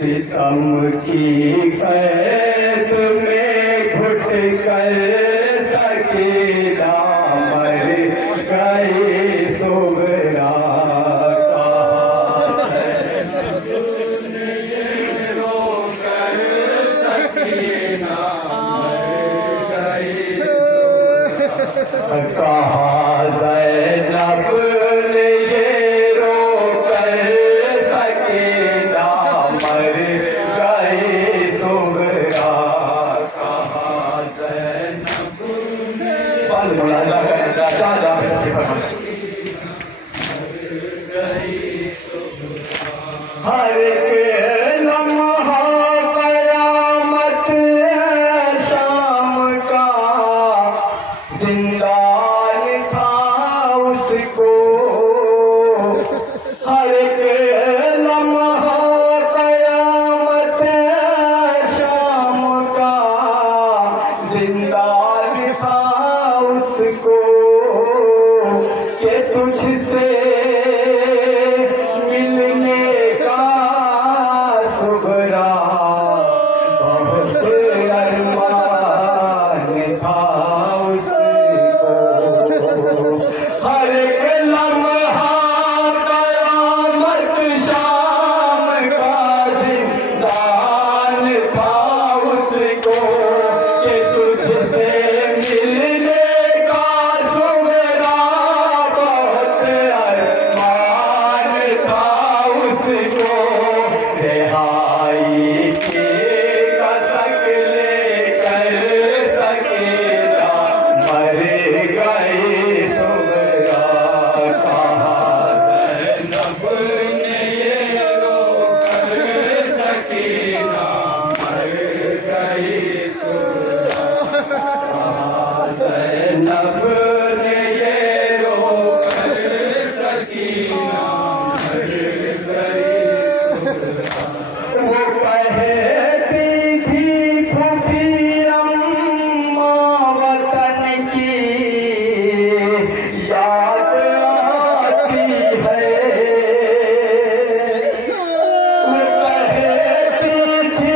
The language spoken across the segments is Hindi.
सितम की कैद में घुट कर सकीना मर गई सुगरा कहा ज़ैनब ने ये रोकर सकीना मर गई सुगरा कहा ज़ैनब हर एक लम्हा कयामत शाम का जिंदान था उसको हर एक लम्हा कयामत शाम का जिंदान था उसको कि तुझसे मिलने का सुगरा बहुत अरमान था हर एक लम्हा कयामत शाम का जिंदान था उसको कि तुझसे मिलने का सुगरा बहुत अरमान था उसको रिहाई की कसक लेकर सकीना मर गई सुगरा कहा ज़ैनब ने ये रोकर सकीना मर गई सुगरा कहा ज़ैनब ने ये रोकर सकीना मर गई सुगरा वो कहती थी फूफी अम्मा वतन की याद आती है वो कहती थी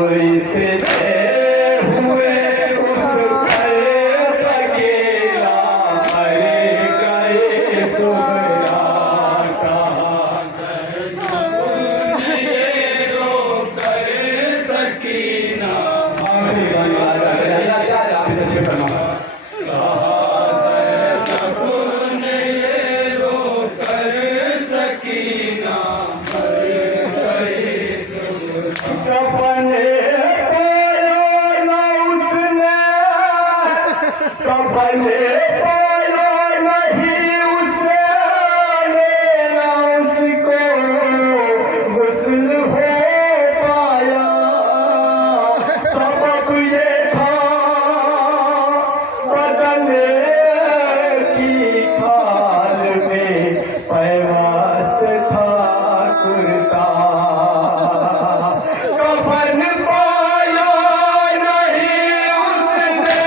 इतने हुए उस कर सकेला मर गए सुगरा कहाँ ये रो कर सकीना कफने पाया न उसने कफने पाया नहीं उसने न उसको गुस्ल हो पाया सबक ये था बदले की खाल में पैवास था कुर्ता कफन पाया नहीं उसने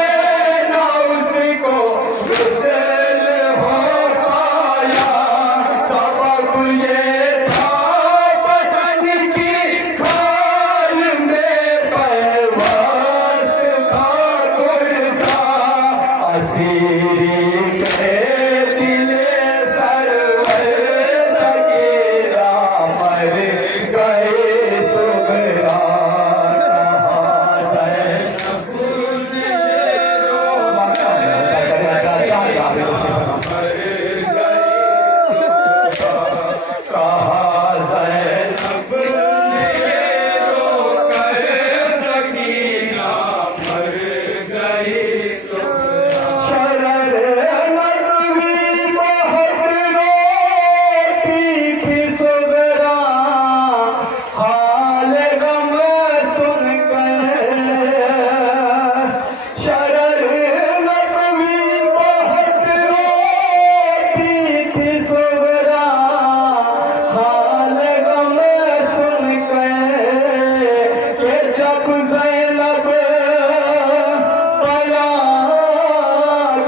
न उसको गुस्ल हो पाया सबक ये था बदन की खाल में पैवास था कुर्ता असीरी के दिले सरवर सकेला मर गए सुगरा कहाँ ज़ैनब ने रो कर सकीना मर गई शरर नज़वी बहुत रोती थी सुगरा हाल गम सुनकर शरर नज़वी बहुत रोती थी सुगरा हाल गम सुनकर के जब ज़ैनब बयां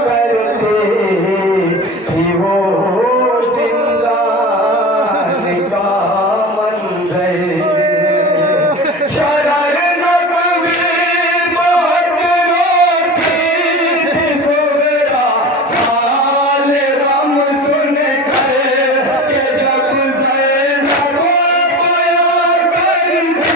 करते थी वो जिंदान का मंज़र शरर नज़वी बहुत रोती थी सुगरा हाल गम सुनकर के जब ज़ैनब बयां करते